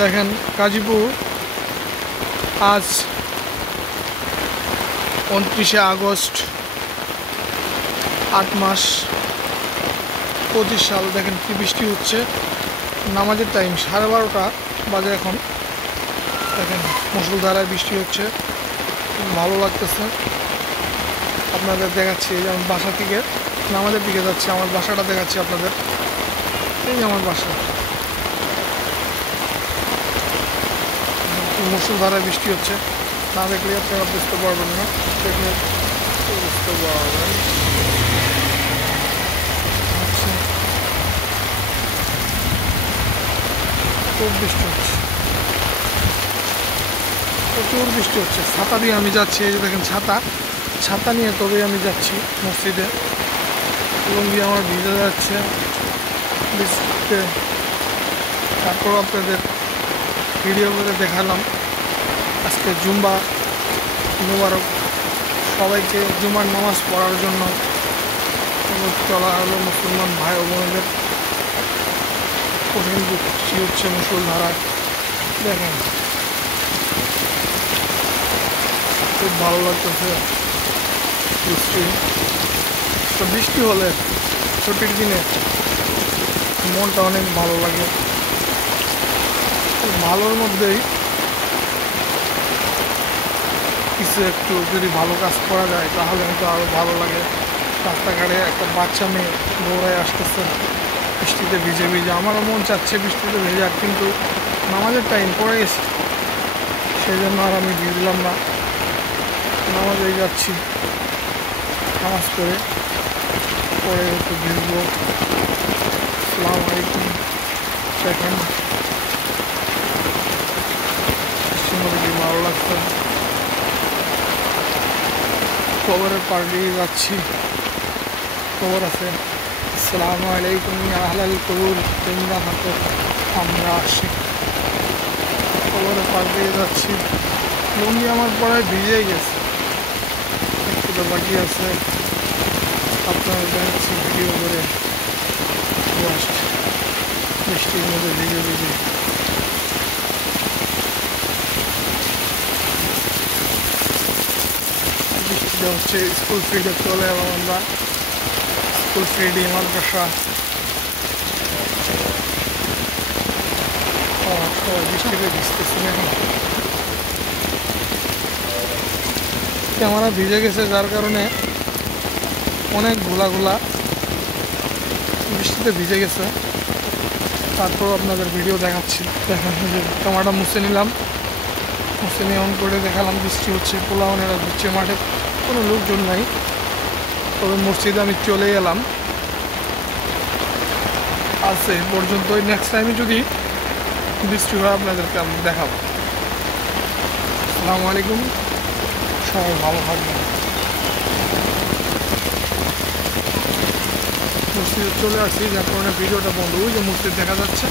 দেখেন গাজীপুর আজ 29শে আগস্ট 8 মাস 25 সাল। দেখেন কি বৃষ্টি হচ্ছে, নামাজের টাইম 12:30 বাজে এখন। দেখেন মুষলধারায় বৃষ্টি হচ্ছে, ভালো লাগতেছে। আপনাদের দেখাচ্ছি, এই যে আমি বাসা থেকে নামাজের দিকে যাচ্ছি, আমার বাসাটা দেখাচ্ছি আপনাদের। এই যে আমার বাসা, মুষলধারায় বৃষ্টি হচ্ছে, না দেখলে আপনারা বুঝতে পারবেন না, দেখলে বুঝতে পারবেন। আচ্ছা, খুব বৃষ্টি হচ্ছে, প্রচুর বৃষ্টি হচ্ছে। ছাতা দিয়ে আমি যাচ্ছি, এই যে দেখেন ছাতা নিয়ে তবেই আমি যাচ্ছি মসজিদে। লুঙ্গি আমার ভিজে যাচ্ছে বৃষ্টিতে। তারপর আপনাদের ভিডিও করে দেখালাম। আজকে জুম্বা মুবারক, সবাইকে জুমার নামাজ পড়ার জন্য চলা হলো। মুসলমান ভাই ও বোনদের কঠিন বৃষ্টি হচ্ছে মুষলধারায়। দেখেন খুব ভালো লাগতেছে বৃষ্টি। তো বৃষ্টি হলে ছুটির দিনে মনটা অনেক ভালো লাগে। ভালোর মধ্যেই কিছু একটু যদি ভালো কাজ করা যায় তাহলে হয়তো আরও ভালো লাগে। রাস্তাঘাটে একটা বাচ্চা মেয়ে দৌড়ায় আসতেছে বৃষ্টিতে ভিজে ভিজে, আমারও মন চাচ্ছে বৃষ্টিতে ভেজার, কিন্তু নামাজের টাইম পড়ে গেছে, সেই জন্য আর আমি ভিজলাম না। নামাজে যাচ্ছি, নামাজ পরে একটু ভিজবো। আসসালামু আলাইকুম। দেখেন বৃষ্টির ভালো লাগছে। খবরের পার্টি যাচ্ছি, খবর আছে। আসসালামু আলাইকুম ইয়া আহলাল কবুর, তোমরা হাতে আমরা আসি। খবরের পার্টি যাচ্ছি, লুঙ্গি আমার পড়ায় ভিজেই গেছে, একটু বাকি আছে। আপনারা দেখাচ্ছি ভিডিও করে আসছি বৃষ্টির মধ্যে ভিজে ভিজে। বৃষ্টিটা হচ্ছে, স্কুল ফিল্ডে চলে এলাম আমরা। স্কুল ফিল্ডে মাদ্রাসা, সবাই বৃষ্টিতে ভিজতেছি এখন। ক্যামেরা ভিজে গেছে, যার কারণে অনেক ঘোলা বৃষ্টিতে ভিজে গেছে। তারপর আপনাদের ভিডিও দেখাচ্ছি। দেখেন যে ক্যামেরাটা মুছে নিলাম, মুছে নিয়ে অন করে দেখালাম বৃষ্টি হচ্ছে, পোলাওনেরা ঘুরছে, মাঠে কোনো লোকজন নাই। তবে মসজিদে আমি চলে এলাম। আছে পর্যন্ত, নেক্সট টাইমে যদি বৃষ্টি হয় আপনাদেরকে আমি দেখাবো। আসসালামু আলাইকুম, সবাই ভালো থাকবেন। মসজিদে চলে আসছি, যার কারণে ভিডিওটা বন্ধ। ওই যে মসজিদ দেখা যাচ্ছে।